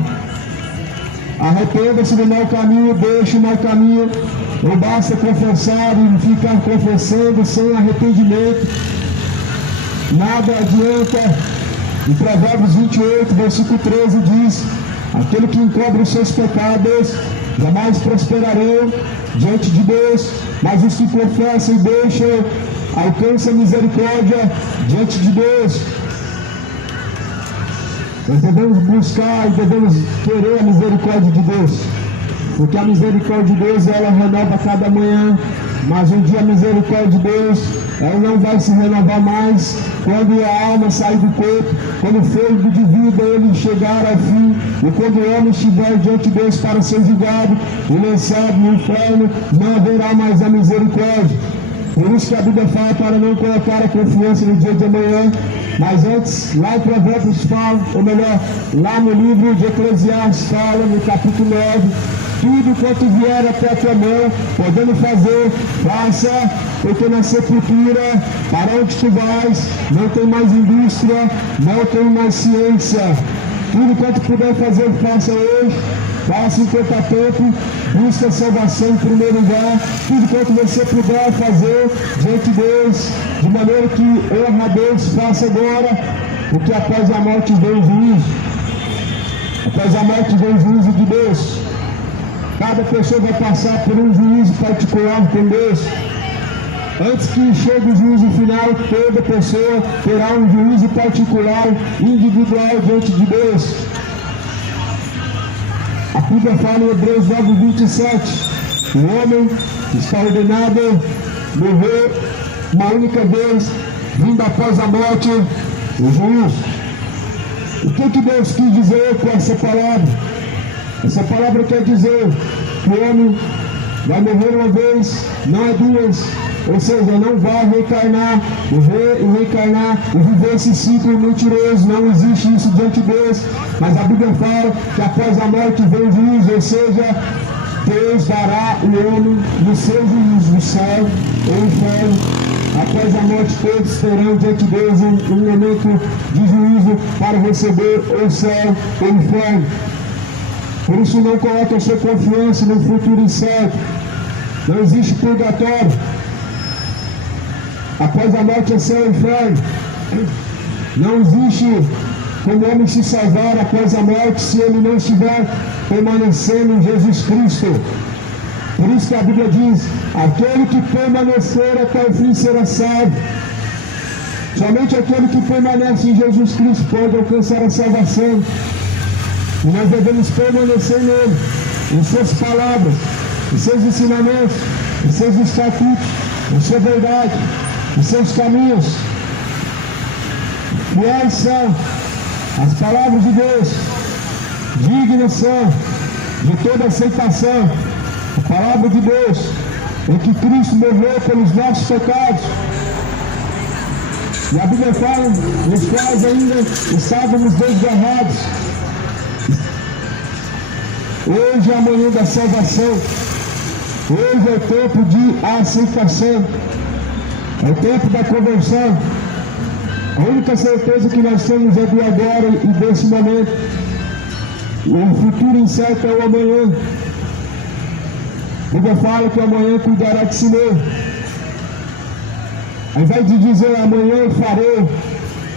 Arrependa-se do mau caminho, deixe o mau caminho. Não basta confessar e ficar confessando sem arrependimento. Nada adianta. Em Provérbios 28, versículo 13 diz: aquele que encobre os seus pecados jamais prosperarão diante de Deus, mas os que confessam e deixam alcançam misericórdia diante de Deus. Nós devemos buscar e devemos querer a misericórdia de Deus, porque a misericórdia de Deus, ela renova cada manhã, mas um dia a misericórdia de Deus, ela não vai se renovar mais quando a alma sair do corpo, quando o fôlego de vida ele chegar ao fim, e quando o homem estiver diante de Deus para ser julgado e lançado no inferno, não haverá mais a misericórdia. Por isso que a Bíblia fala para não colocar a confiança no dia de amanhã. Mas antes, lá em Provérbios fala, ou melhor, lá no livro de Eclesiastes fala, no capítulo 9, tudo quanto vier até a tua mão, podendo fazer, faça, porque na sepultura, para onde tu vais, não tem mais indústria, não tem mais ciência. Tudo quanto puder fazer, faça hoje. Faça enquanto há tempo, busca a salvação em primeiro lugar, tudo quanto você puder fazer diante de Deus, de maneira que honra a Deus, faça agora, porque após a morte vem o juízo. Após a morte vem o juízo de Deus. Cada pessoa vai passar por um juízo particular com Deus. Antes que chegue o juízo final, toda pessoa terá um juízo particular, individual diante de Deus. A Bíblia fala em Hebreus 9:27, o homem está ordenado morrer uma única vez, vindo após a morte o juízo. O que Deus quis dizer com essa palavra? Essa palavra quer dizer que o homem vai morrer uma vez, não é duas. Ou seja, não vai reencarnar, morrer e reencarnar e viver esse ciclo mentiroso. Não existe isso diante de Deus. Mas a Bíblia fala que após a morte vem o juízo, ou seja, Deus dará o homem no seu juízo, no céu ou no inferno. Após a morte, todos terão diante de Deus um momento de juízo para receber o céu ou o inferno. Por isso, não coloque a sua confiança no futuro incerto. Não existe purgatório. Após a morte é céu e inferno. Não existe como o homem se salvar após a morte se ele não estiver permanecendo em Jesus Cristo. Por isso que a Bíblia diz: aquele que permanecer até o fim será salvo. Somente aquele que permanece em Jesus Cristo pode alcançar a salvação. E nós devemos permanecer nele, em suas palavras, em seus ensinamentos, em seus estatutos, em sua verdade, em seus caminhos. Fiéis são as palavras de Deus, dignas são de toda aceitação. A palavra de Deus é que Cristo morreu pelos nossos pecados. E a Bíblia fala, nos quais ainda estávamos desgarrados. Hoje é a manhã da salvação. Hoje é o tempo de aceitação. É o tempo da conversão. A única certeza que nós temos é do agora e desse momento. O futuro incerto é o amanhã. A Bíblia fala que o amanhã cuidará de si mesmo. Ao invés de dizer amanhã eu farei,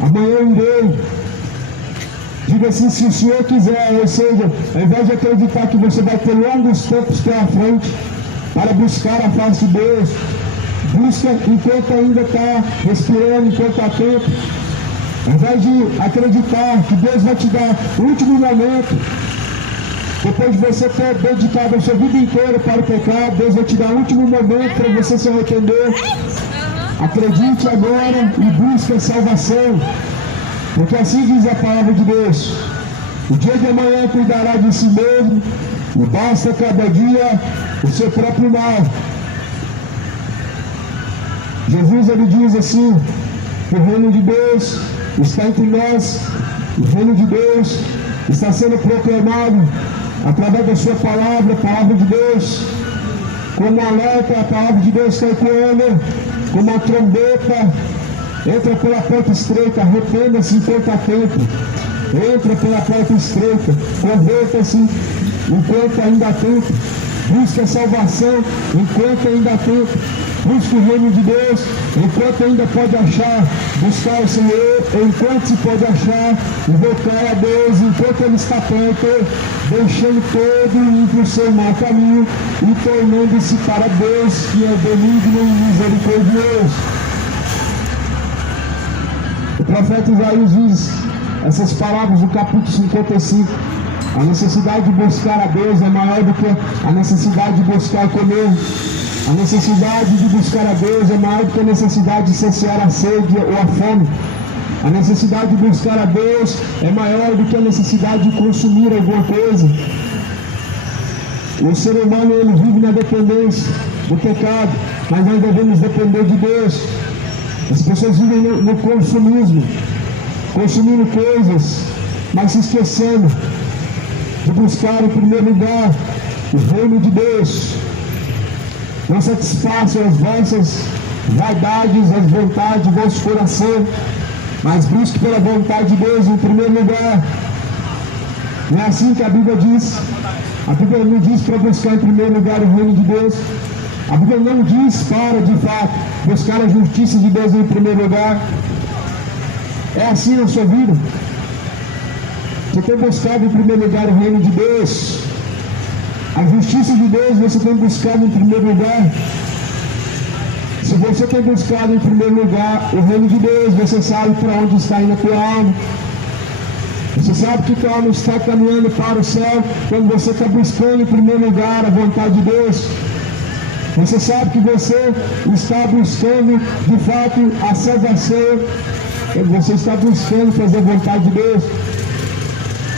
amanhã eu irei, diga assim: se o Senhor quiser. Ou seja, ao invés de acreditar que você vai ter longos tempos pela frente para buscar a face de Deus, busca enquanto ainda está respirando, enquanto há tempo. Ao invés de acreditar que Deus vai te dar o último momento, depois de você ter dedicado a sua vida inteira para o pecado, Deus vai te dar o último momento para você se arrepender. Acredite agora e busque a salvação, porque assim diz a palavra de Deus: o dia de amanhã cuidará de si mesmo, e basta cada dia o seu próprio mal. Jesus, ele diz assim, que o reino de Deus está entre nós. O reino de Deus está sendo proclamado através da sua palavra, a palavra de Deus. como alerta, a palavra de Deus está ecoando, como a trombeta. Entra pela porta estreita, arrependa-se enquanto há tempo. Entra pela porta estreita, converta-se enquanto ainda há tempo. Busque a salvação enquanto ainda há tempo. Busque o reino de Deus enquanto ainda pode achar. Buscar o Senhor enquanto se pode achar. Invocar a Deus enquanto Ele está perto. Deixando todo o ímpio seu mau caminho e tornando-se para Deus, que é benigno e misericordioso. O profeta Isaías diz essas palavras no capítulo 55. A necessidade de buscar a Deus é maior do que a necessidade de buscar comer. A necessidade de buscar a Deus é maior do que a necessidade de saciar a sede ou a fome. A necessidade de buscar a Deus é maior do que a necessidade de consumir alguma coisa. O ser humano, ele vive na dependência do pecado, mas nós devemos depender de Deus. As pessoas vivem no consumismo, consumindo coisas, mas se esquecendo de buscar em primeiro lugar o reino de Deus. Não satisfaçam as vossas vaidades, as vontades do vosso coração, mas busque pela vontade de Deus em primeiro lugar. Não é assim que a Bíblia diz. A Bíblia não diz para buscar em primeiro lugar o reino de Deus. A Bíblia não diz para, de fato, buscar a justiça de Deus em primeiro lugar. É assim na sua vida? Você tem buscado em primeiro lugar o reino de Deus? A justiça de Deus você tem buscado em primeiro lugar? Se você tem buscado em primeiro lugar o reino de Deus, você sabe para onde está indo a tua alma. Você sabe que tua alma está caminhando para o céu quando você está buscando em primeiro lugar a vontade de Deus. Você sabe que você está buscando de fato a salvação quando você está buscando fazer a vontade de Deus.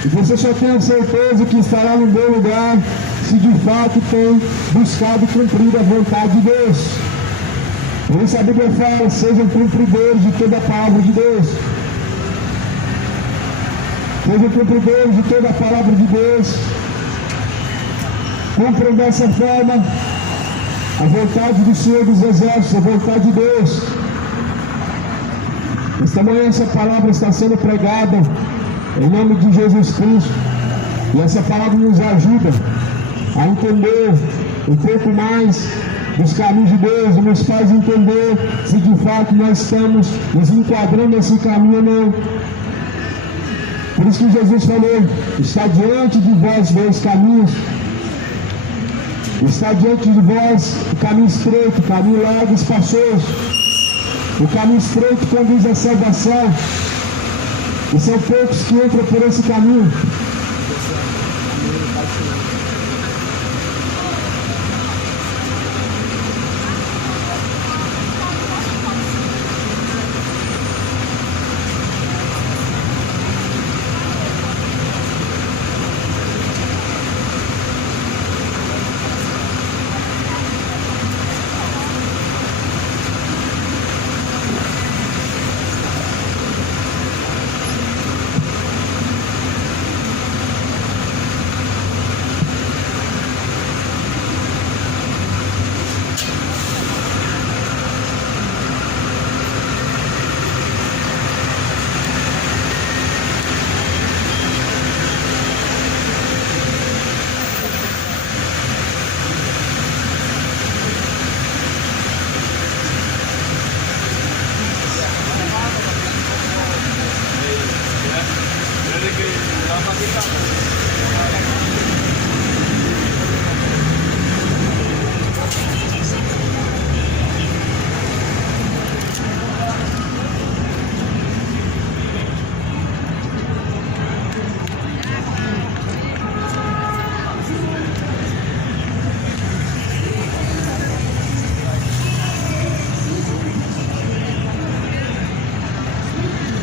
E você só tem a certeza que estará no bom lugar se de fato tem buscado cumprir a vontade de Deus. Por isso a Bíblia fala, sejam cumpridores de toda a palavra de Deus. Sejam cumpridores de toda a palavra de Deus. Cumpram dessa forma a vontade do Senhor dos Exércitos, a vontade de Deus. Esta manhã essa palavra está sendo pregada em nome de Jesus Cristo. E essa palavra nos ajuda a entender um pouco mais dos caminhos de Deus e nos faz entender se de fato nós estamos nos enquadrando nesse caminho ou não. Por isso que Jesus falou, está diante de vós dois caminhos. Está diante de vós o caminho estreito, o caminho largo e espaçoso. O caminho estreito conduz à salvação. E são poucos que entram por esse caminho.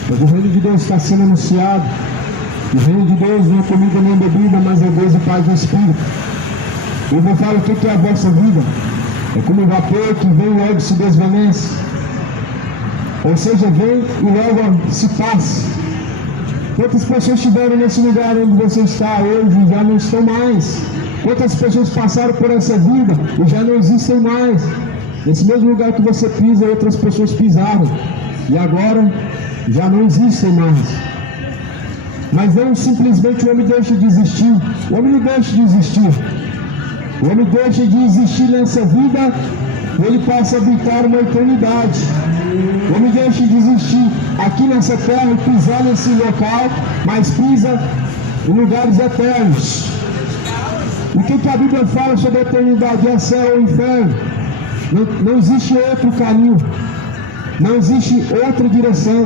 Mas o reino de Deus está sendo anunciado. O reino de Deus não é comida nem bebida, mas é Deus e paz do Espírito. Eu vou falar o que é a vossa vida. É como um vapor que vem e logo se desvanece. Ou seja, vem e logo se passa. Quantas pessoas estiveram nesse lugar onde você está hoje e já não estão mais? Quantas pessoas passaram por essa vida e já não existem mais? Nesse mesmo lugar que você pisa, outras pessoas pisaram. E agora já não existem mais. Mas não simplesmente o homem deixa de existir. O homem não deixa de existir. O homem deixa de existir nessa vida e ele passa a habitar uma eternidade. O homem deixa de existir aqui nessa terra e pisar nesse local, mas pisa em lugares eternos. O que a Bíblia fala sobre a eternidade? É céu ou inferno. Não existe outro caminho. Não existe outra direção.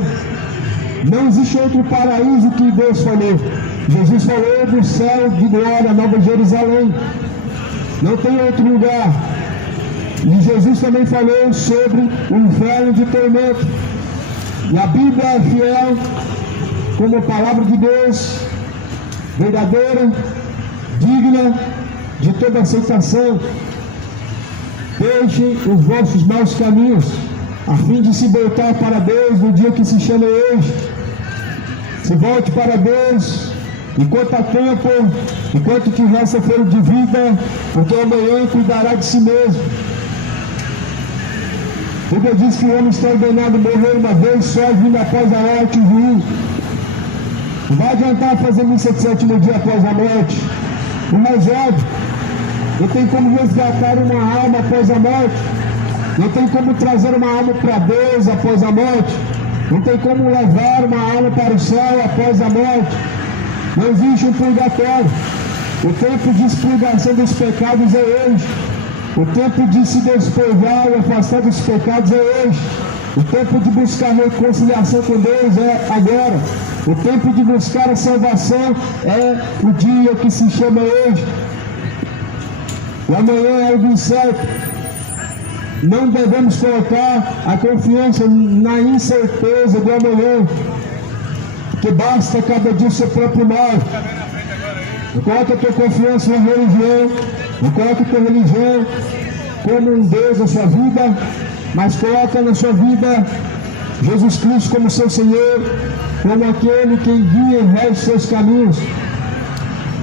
Não existe outro paraíso que Deus falou. Jesus falou do céu de glória, Nova Jerusalém. Não tem outro lugar. E Jesus também falou sobre o inferno de tormento. E a Bíblia é fiel como a palavra de Deus, verdadeira, digna de toda aceitação. Deixem os vossos maus caminhos, a fim de se voltar para Deus no dia que se chama hoje. Se volte para Deus enquanto há tempo, enquanto que resta fôlego de vida, porque amanhã cuidará de si mesmo. A Bíblia diz que o homem está ordenado a morrer uma vez só, vindo após a morte o juízo. Não vai adiantar fazer missa de sétimo dia após a morte. O mais óbvio, não tem como resgatar uma alma após a morte. Não tem como trazer uma alma para Deus após a morte. Não tem como levar uma alma para o céu após a morte. Não existe um purgatório. O tempo de expurgação dos pecados é hoje. O tempo de se despojar e afastar dos pecados é hoje. O tempo de buscar reconciliação com Deus é agora. O tempo de buscar a salvação é o dia que se chama hoje. O amanhã é o incerto. Não devemos colocar a confiança na incerteza do amanhã, porque basta cada dia o seu próprio mal. Não coloque a tua confiança na religião, não coloque a tua religião como um Deus na sua vida, mas coloca na sua vida Jesus Cristo como seu Senhor, como aquele que guia e rege seus caminhos.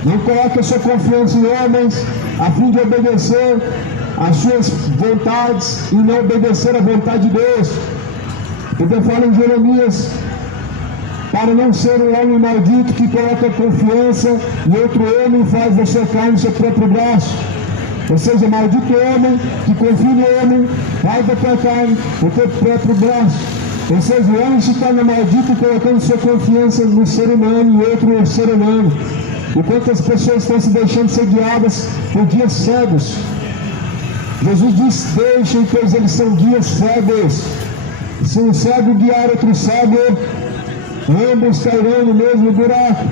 Não coloque a sua confiança em homens a fim de obedecer as suas vontades e não obedecer a vontade de Deus. Porque fala em Jeremias, para não ser um homem maldito que coloca confiança em outro homem e faz da sua carne o seu próprio braço. Ou seja, maldito homem que confia no homem, faz da tua carne o teu próprio braço. Ou seja, o homem se torna maldito colocando sua confiança no ser humano e outro ser humano. E quantas pessoas estão se deixando ser guiadas por guias cegos. Jesus diz, deixem, pois eles são guias cegos. Se um cego guiar outro cego, ambos cairão no mesmo buraco.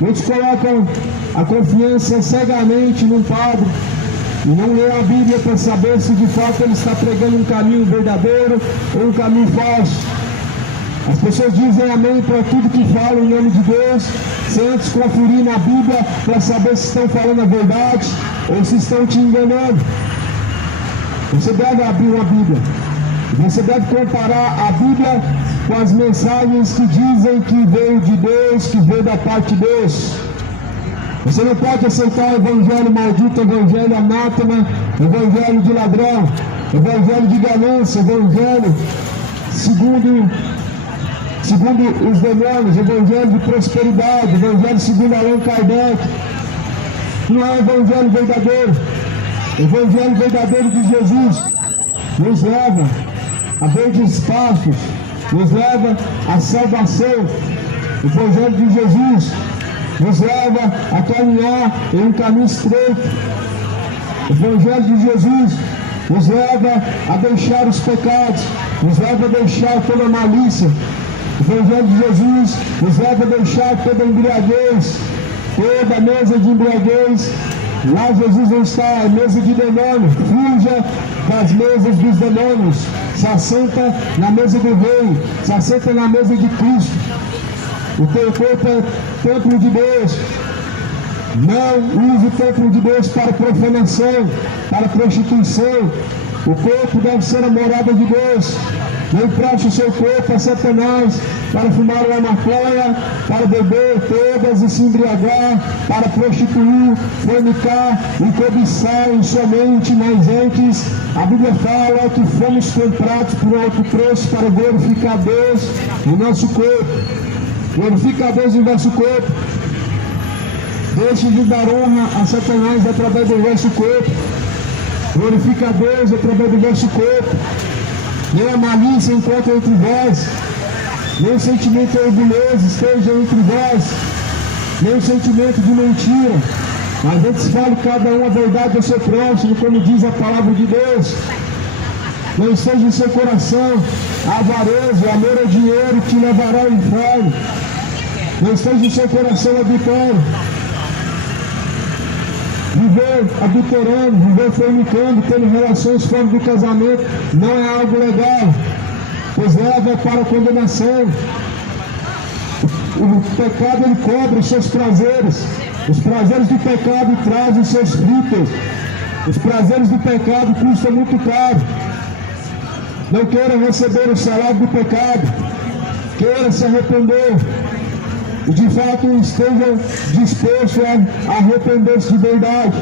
Muitos colocam a confiança cegamente num padre e não lê a Bíblia para saber se de fato ele está pregando um caminho verdadeiro ou um caminho falso. As pessoas dizem amém para tudo que falam em nome de Deus, sem antes conferir na Bíblia para saber se estão falando a verdade ou se estão te enganando. Você deve abrir uma Bíblia. Você deve comparar a Bíblia com as mensagens que dizem que veio de Deus, que veio da parte de Deus. Você não pode aceitar o evangelho maldito, o evangelho anátema, o evangelho de ladrão, o evangelho de ganância, o evangelho segundo os demônios, o evangelho de prosperidade, o evangelho segundo Allan Kardec. Não é o evangelho verdadeiro. O evangelho verdadeiro de Jesus nos leva a verdes pastos, nos leva à salvação. O evangelho de Jesus nos leva a caminhar em um caminho estreito. O evangelho de Jesus nos leva a deixar os pecados, nos leva a deixar toda a malícia. O evangelho de Jesus nos leva a deixar toda a embriaguez, toda a mesa de embriaguez. Lá Jesus não está, é mesa de demônio. Fuja das mesas dos demônios. Se assenta na mesa do rei, se assenta na mesa de Cristo. O teu corpo é templo de Deus. Não use o templo de Deus para profanação, para prostituição. O corpo deve ser a morada de Deus. Não empreste o seu corpo a Satanás para fumar uma maconha, para beber todas e se embriagar, para prostituir, fornicar e cobiçar em sua mente, mas antes a Bíblia fala que fomos comprados por alto preço para glorificar Deus no nosso corpo. Glorificar Deus no nosso corpo. Deixe de dar honra a Satanás através do vosso corpo. Glorifica a Deus através do vosso corpo. Nem a malícia encontra entre vós, nem o sentimento orgulhoso esteja entre vós, nem o sentimento de mentira. Mas antes fale cada um a verdade ao seu próximo, como diz a palavra de Deus. Não esteja em seu coração a avareza, o amor ao dinheiro que levará ao inferno. Não esteja em seu coração adultério. Viver adulterando, viver fornicando, tendo relações fora do casamento, não é algo legal, pois leva para a condenação. O pecado, ele cobra os seus prazeres. Os prazeres do pecado trazem os seus frutos. Os prazeres do pecado custam muito caro. Não queira receber o salário do pecado. Queira se arrepender. E de fato esteja disposto a arrepender-se de verdade.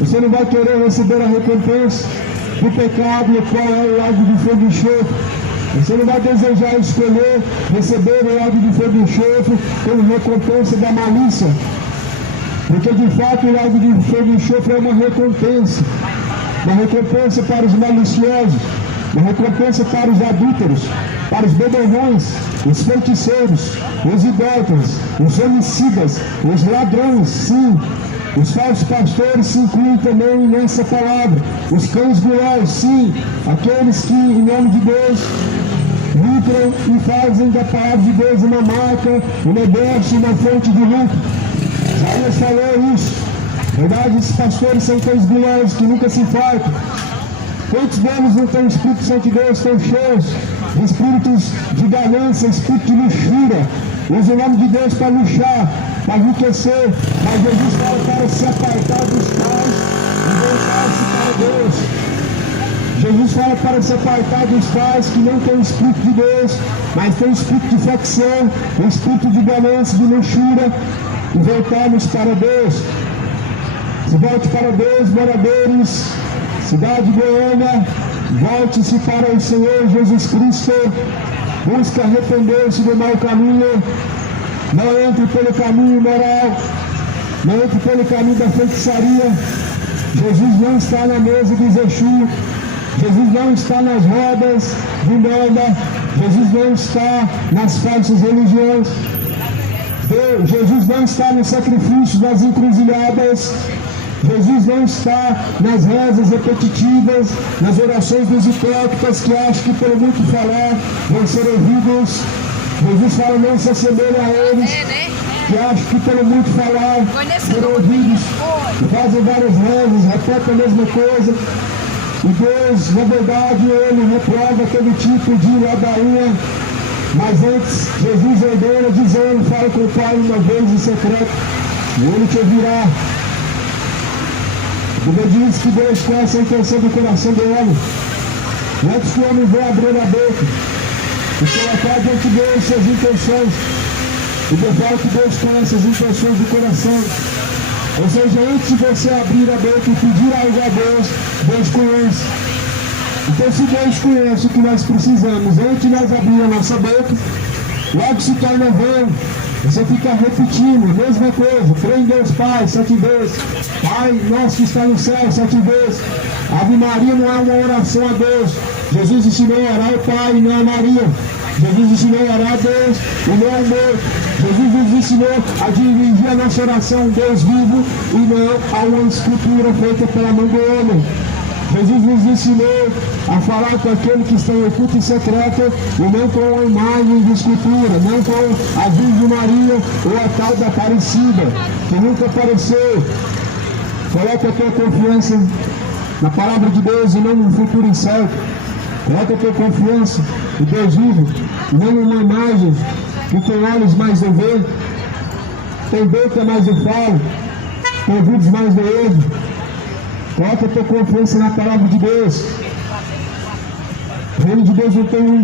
Você não vai querer receber a recompensa do pecado, o qual é o lago de fogo e enxofre. Você não vai desejar escolher receber o lago de fogo e enxofre como recompensa da malícia. Porque de fato o lago de fogo e enxofre é uma recompensa para os maliciosos, uma recompensa para os adúlteros, para os beberrões, os feiticeiros, os idólatras, os homicidas, os ladrões, sim. Os falsos pastores se incluem também nessa palavra. Os cães gulosos, sim. Aqueles que, em nome de Deus, lucram e fazem da palavra de Deus uma marca, um negócio, uma fonte de lucro. Isaías falou isso. Verdade, esses pastores são cães gulosos que nunca se fartam. Quantos deles não têm o Espírito Santo de Deus, estão cheios de espíritos de ganância, espírito de luxúria? Usa o nome de Deus para luxar, para enriquecer. Mas Jesus fala para se apartar dos pais e voltar-se para Deus. Jesus fala para se apartar dos pais que não têm o Espírito de Deus, mas têm o espírito de facção, o espírito de ganância, de luxúria, e voltarmos para Deus. Se volte para Deus, moradores, cidade de Goiânia, volte-se para o Senhor Jesus Cristo, busque arrepender-se do mau caminho, não entre pelo caminho moral, não entre pelo caminho da feitiçaria. Jesus não está na mesa dos Exu, Jesus não está nas rodas de Umbanda, Jesus não está nas falsas religiões, Jesus não está nos sacrifícios das encruzilhadas, Jesus não está nas rezas repetitivas, nas orações dos hipócritas que acham que pelo muito falar vão ser ouvidos. Jesus fala, não se assemelha a eles, que acham que pelo muito falar serão ouvidos, e fazem várias rezas, repetem a mesma coisa. E Deus, na verdade, Ele reprova todo tipo de ladainha. Mas antes, Jesus ordena dizendo, fala com o Pai uma vez em secreto, e Ele te ouvirá. A Bíblia diz que Deus conhece a intenção do coração do homem. E antes que o homem venha abrir a boca e colocar diante de Deus suas intenções, e depois que Deus conhece as intenções do coração. Ou seja, antes de você abrir a boca e pedir algo a Deus, Deus conhece. Então, se Deus conhece o que nós precisamos, antes de nós abrir a nossa boca, logo se torna vão. Você fica repetindo a mesma coisa. Crê em Deus Pai, 7 vezes. Pai nosso que está no céu, 7 vezes. Ave Maria não é uma oração a Deus. Jesus ensinou a orar ao Pai e não a Maria. Jesus ensinou a orar a Deus e não ao morto. Jesus nos ensinou a dirigir a nossa oração a um Deus vivo e não a uma escultura feita pela mão do homem. Jesus nos ensinou a falar com aquele que está em oculto e secreto e não com a imagem de escultura, não com a Virgem Maria ou a tal da Aparecida, que nunca apareceu. Coloque a tua confiança na palavra de Deus e não no futuro incerto. Coloque a tua confiança em Deus vivo e não numa imagem que tem olhos mais eu ver, tem boca mais eu falo, tem ouvidos mais eu ouvo. Coloca a tua confiança na palavra de Deus. O reino de Deus não tem